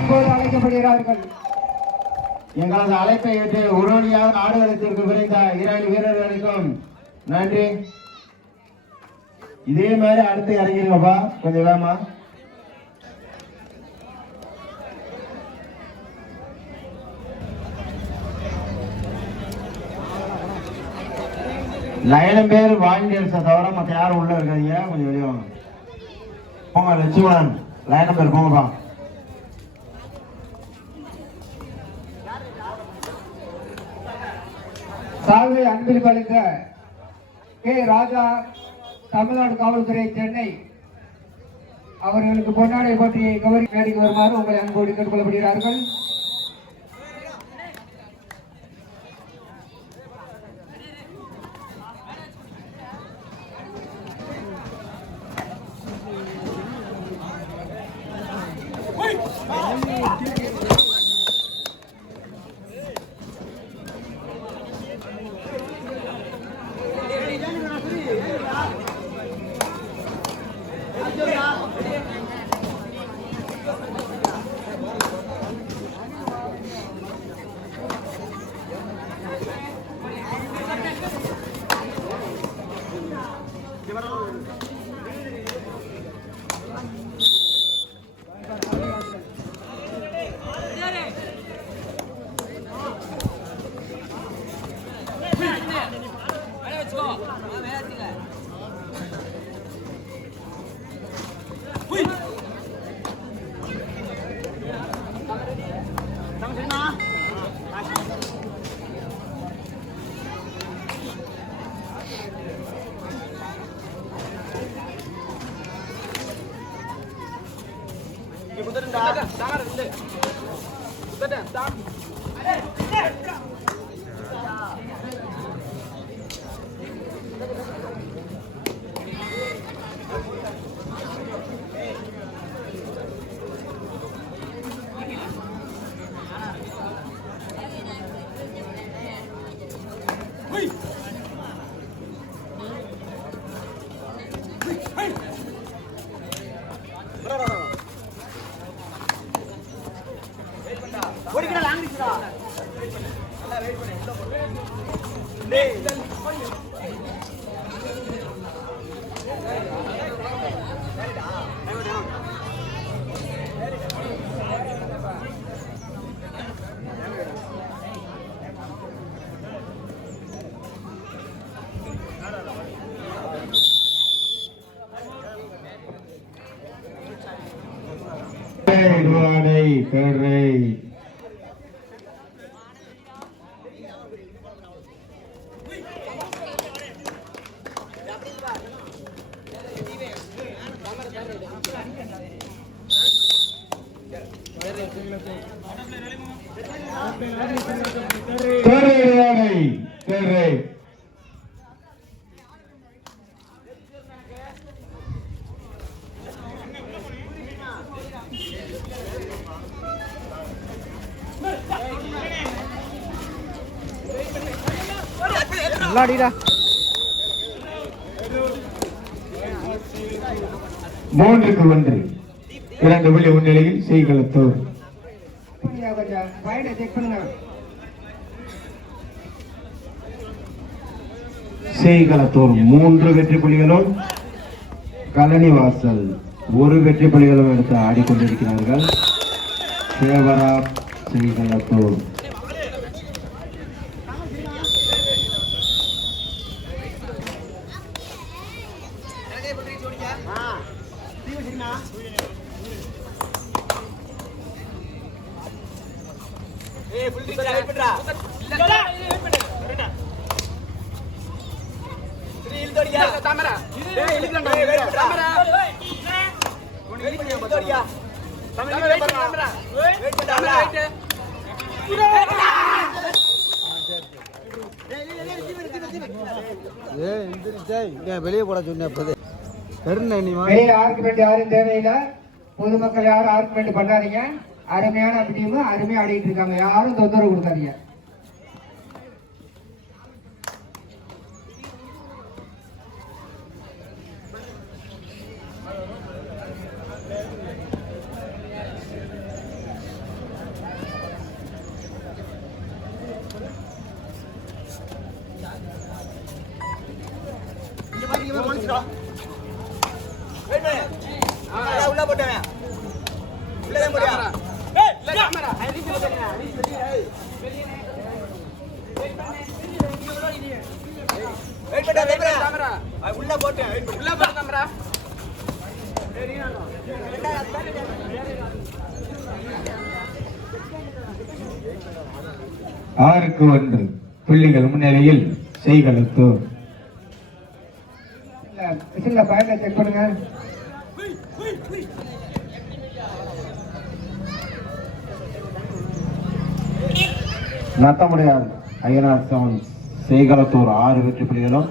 இப்போது அழைக்கப்படுகிறார்கள். எங்களது அழைப்பை ஏற்று உடனடியாக நாடுகளத்திற்கு விரைந்த இரண்டு வீரர்களுக்கும் நன்றி. இதே மாதிரி அடுத்து இறங்கிருங்கப்பா. கொஞ்சம் வேமா லயனம் பேர் வாங்கிடுச்ச தவிர மற்ற யாரும் உள்ள இருக்காதீங்க. கொஞ்சம் வெளியே வாங்க. போங்க லட்சுமணன். லயனம் பேர் போங்கப்பா. மக்களை அன்பில் வழங்க கே ராஜா தமிழ்நாடு காவல்துறை சென்னை அவர்களுக்கு பொன்னாடை பற்றி கௌரி மேடைக்கு வருமாறு உங்களை அன்போடு கேட்டுக்கொள்ளப்படுகிறார்கள். மூன்றுக்கு ஒன்று இரண்டு புள்ளி முன்னிலையில் செய்களத்தூர் செய்களத்தூர் மூன்று வெற்றி புள்ளிகளும். கலனிவாசல் ஒரு வெற்றி புள்ளிகளும் எடுத்து ஆடிக்கொண்டிருக்கிறார்கள். தேவரா செய்களத்தூர் வெளியே போட வா வெளியில ஆர்குமெண்ட் யாரும் தேவையில்லை? பொதுமக்கள் யாரும் ஆர்குமெண்ட் பண்ணாதீங்க. அருமையான டீம் அருமையா ஆடிட்டு இருக்காங்க. யாரும் தொந்தரவு கொடுக்காதீங்க. ஆறுக்கு ஒன்று. புள்ளிகள் முன்னிலையில் செய்களுக்கு. மிஷினில் பயனை செக் பண்ணுங்க. நத்தமுடையார் ஐயனார் செவன் சேகலத்தூர் ஆறு வெற்றி புள்ளிகளும்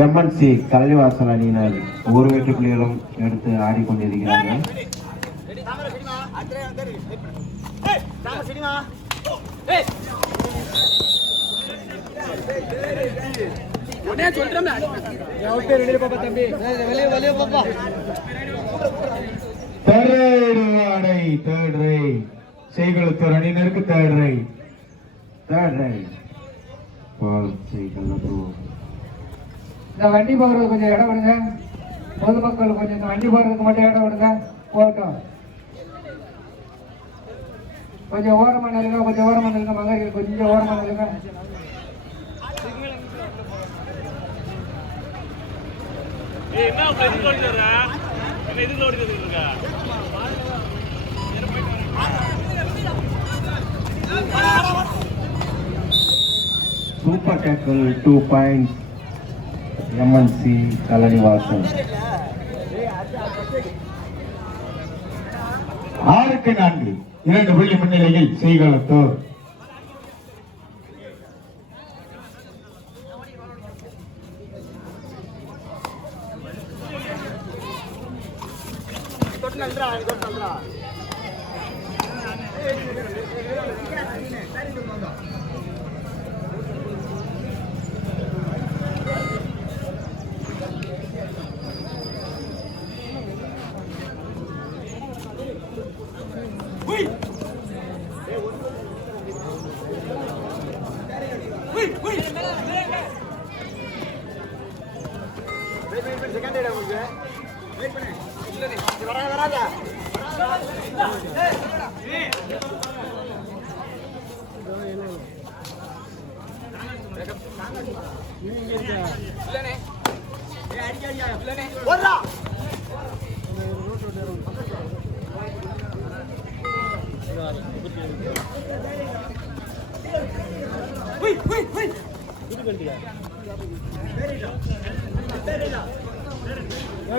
எம்என்சி கல்விவாசல் அணியினர் ஒரு வெற்றி புள்ளிகளும் எடுத்து ஆடிக்கொண்டிருக்கிறார்கள். வெளியே வெளியே தேர்ட் ரை செய்களத்தூர் அணியினருக்கு தேர்ட் ரை. தேர்ட் ரைட் பால் செய்களத்தூர் இந்த வண்டி போகிறது கொஞ்சம் இடம் விடுங்க. பொதுமக்கள் கொஞ்சம் இந்த வண்டி போகிறதுக்கு மட்டும் இடம் விடுங்க. போகட்டும். கொஞ்சம் ஓரமாக நில்லுங்க கொஞ்சம் ஓரமாக நில்லுங்க மகளிர் கொஞ்சம் ஓரமாக நில்லுங்க. என்ன எதுக்கு ஓடிட்டு என்ன எதுக்கு ஓடிட்டு இருக்கா super tackle two point MNC Kalanivasan ஆறுக்கு நான்கு. இரண்டு புள்ளி முன்னிலையில் செய்களத்தூர்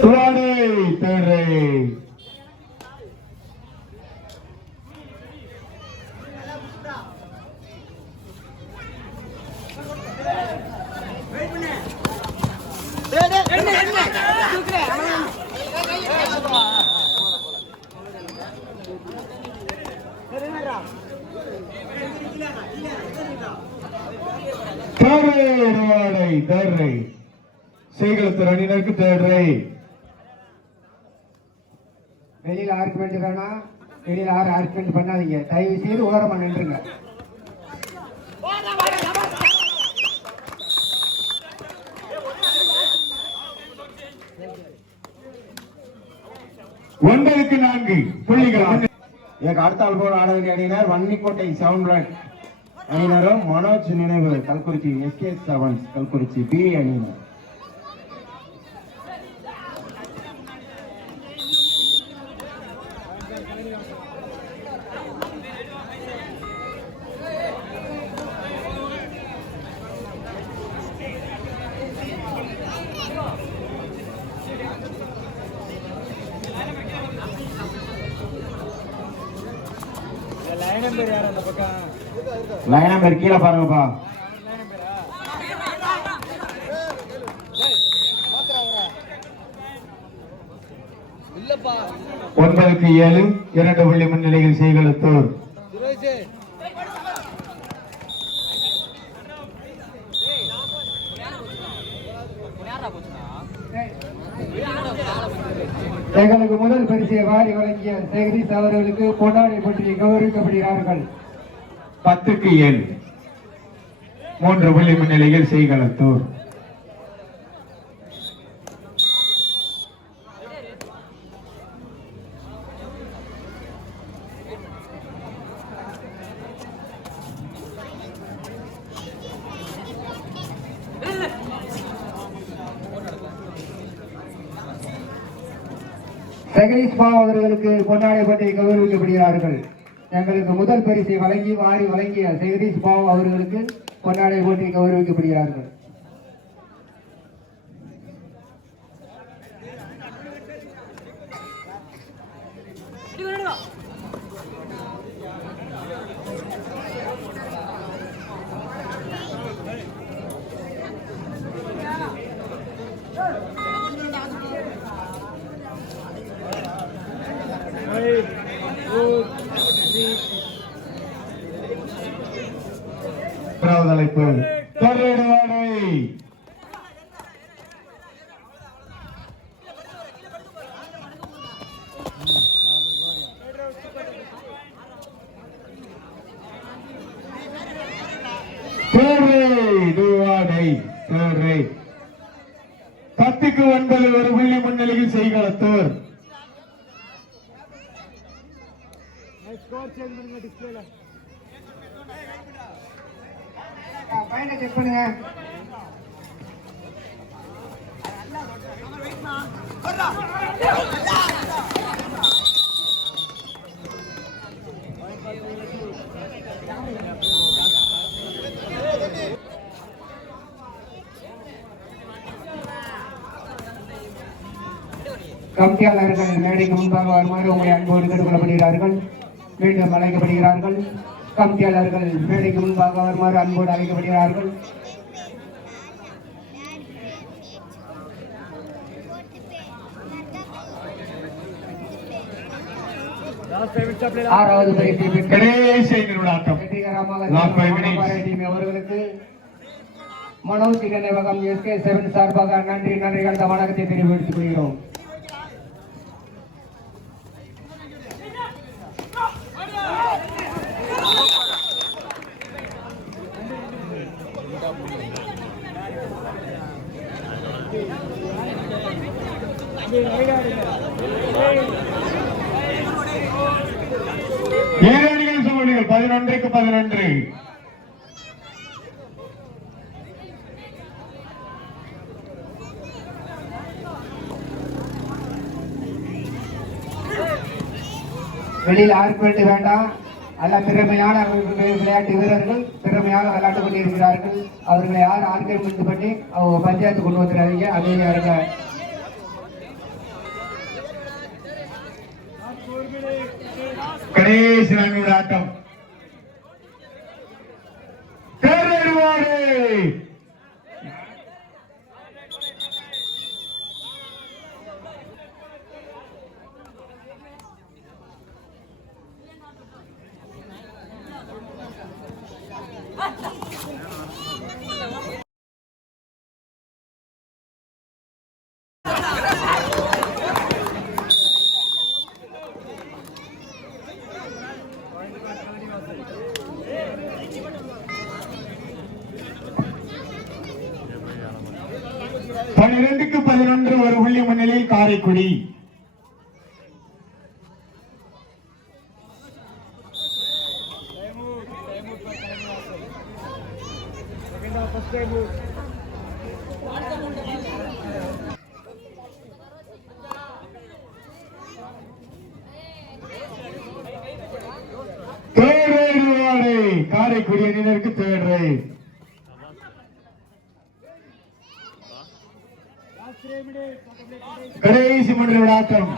சுவாடை தேர்ட் ரை தேர்ட் வாடை தேர்ட் ரை செய்களத்தூர் அணியினருக்கு தேர்ட் ரை வெளியில் ஆர்குமெண்ட் வேணாம் வெளியில் யாரும் ஆர்குமெண்ட் பண்ணாதீங்க. தயவு செய்து ஓரமாக நின்றுங்க. ஒன்பதுக்கு நான்கு புள்ளிகள் எனக்கு அடுத்த ஆள் போல் ஆட வேண்டிய அணியினர் வன்னிக்கோட்டை சவுண்ட் அணியினரும் மனோஜ் நினைவு Kalkurichi SK sevens Kalkurichi B அணியினர். லைன் பேர் கீழே பாருங்கப்பா. ஒன்பதுக்கு ஏழு இரண்டு புள்ளி முன்னிலையில் செய்களத்தூர் எங்களுக்கு முதல் பரிசை வாரி வழங்கிய ஜெகதீஷ் அவர்களுக்கு கொண்டாடை பற்றி கௌரவிக்கப்படுகிறார்கள். பத்துக்கு எண். மூன்று புள்ளி முன்னிலையில் செய்களத்தூர் ஜெகதீஷ் அவர்களுக்கு பொன்னாடை கௌரவிக்கப்படுகிறார்கள். எங்களுக்கு முதல் பரிசை வழங்கி வாரி வழங்கிய ஜெகதீஷ் பாவ் அவர்களுக்கு பொன்னாடை போட்டி கௌரவிக்கப்படுகிறார்கள். மூன்றாவது அழைப்பு. பத்துக்கு ஒன்பது ஒரு புள்ளி முன்னிலையில் செய்களத்தூர். பையனை செக் பண்ணுங்க கமிட்டியாளர்கள் மேடைக்கு முன்பாக வருமாறு உங்களை அன்போடு கேட்டுக்கொள்ளப்படுகிறார்கள். மீண்டும் அழைக்கப்படுகிறார்கள். கமிட்டியாளர்கள் மேடைக்கு முன்பாக வருமாறு அன்போடு அழைக்கப்படுகிறார்கள். ஆறாவது பரிசை கணேச நிறுவனாட்டம் அவர்களுக்கு மனோஜ் நினைவகம் எஸ்கே செவன் சார்பாக நன்றி நன்றி கலந்த வணக்கத்தை தெரிவித்துக் கொள்கிறோம். ஏழு சமணிகள் பதினொன்றுக்கு பதினொன்று. வெளியில் யாருக்கு வேண்டி வேண்டாம். அல்ல திறமையான விளையாட்டு வீரர்கள் திறமையாக விளையாட்டு கொண்டிருக்கிறார்கள். அவர்களை யார் ஆர்கியூமெண்ட் பண்ணி அவங்க பஞ்சாயத்து கொண்டு வந்துடாதீங்க அமைதியா இருங்க. கணேச நிறுவனாட்டம் கருவாடு பனிரெண்டுக்கு பதினொன்று ஒரு புள்ளி முன்னிலையில் காரைக்குடி காரைக்குடி அணியினருக்கு தேடுறேன் ரைடு கடைசி மன்ற விழாக்கம்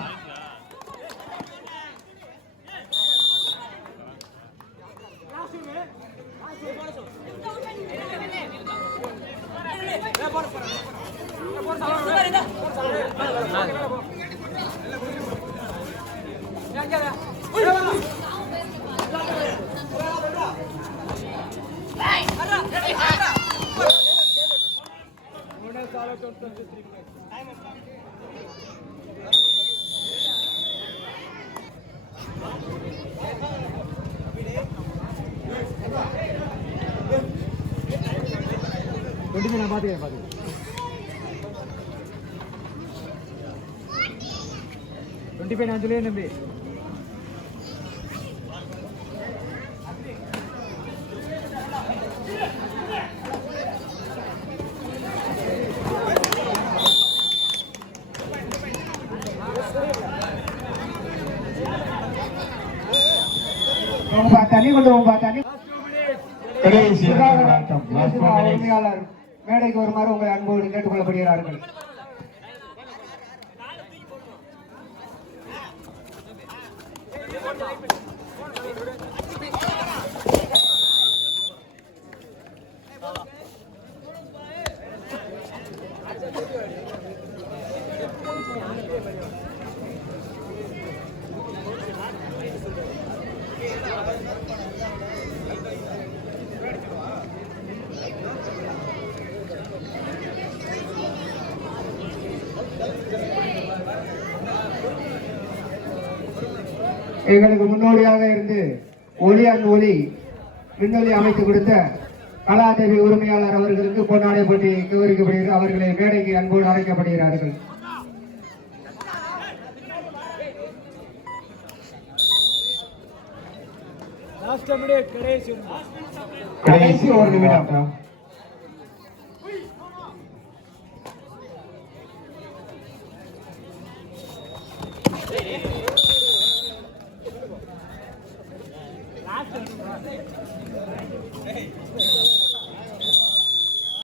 மாதிரியே பாருங்க டுவெண்ட்டி ஃபைவ் நான் சொல்லியே நம்பி தண்ணி கொண்டு போகும்பா தண்ணி ஆட்டம் மேடைக்கு வருமாறு உங்களை அன்போடு கேட்டுக்கொள்ளப்படுகிறார்கள். எங்களுக்கு முன்னோடியாக இருந்து ஒளியான் ஒளி விண்ணொலி அமைத்து கொடுத்த கலாதேவி உரிமையாளர் அவர்களுக்கு பொன்னாடைப்பட்டி கௌரிக்கப்படுகிறது அவர்களை மேடைக்கு அன்போடு அழைக்கப்படுகிறார்கள் கடைசி ஒரு நிமிடம் Yeah.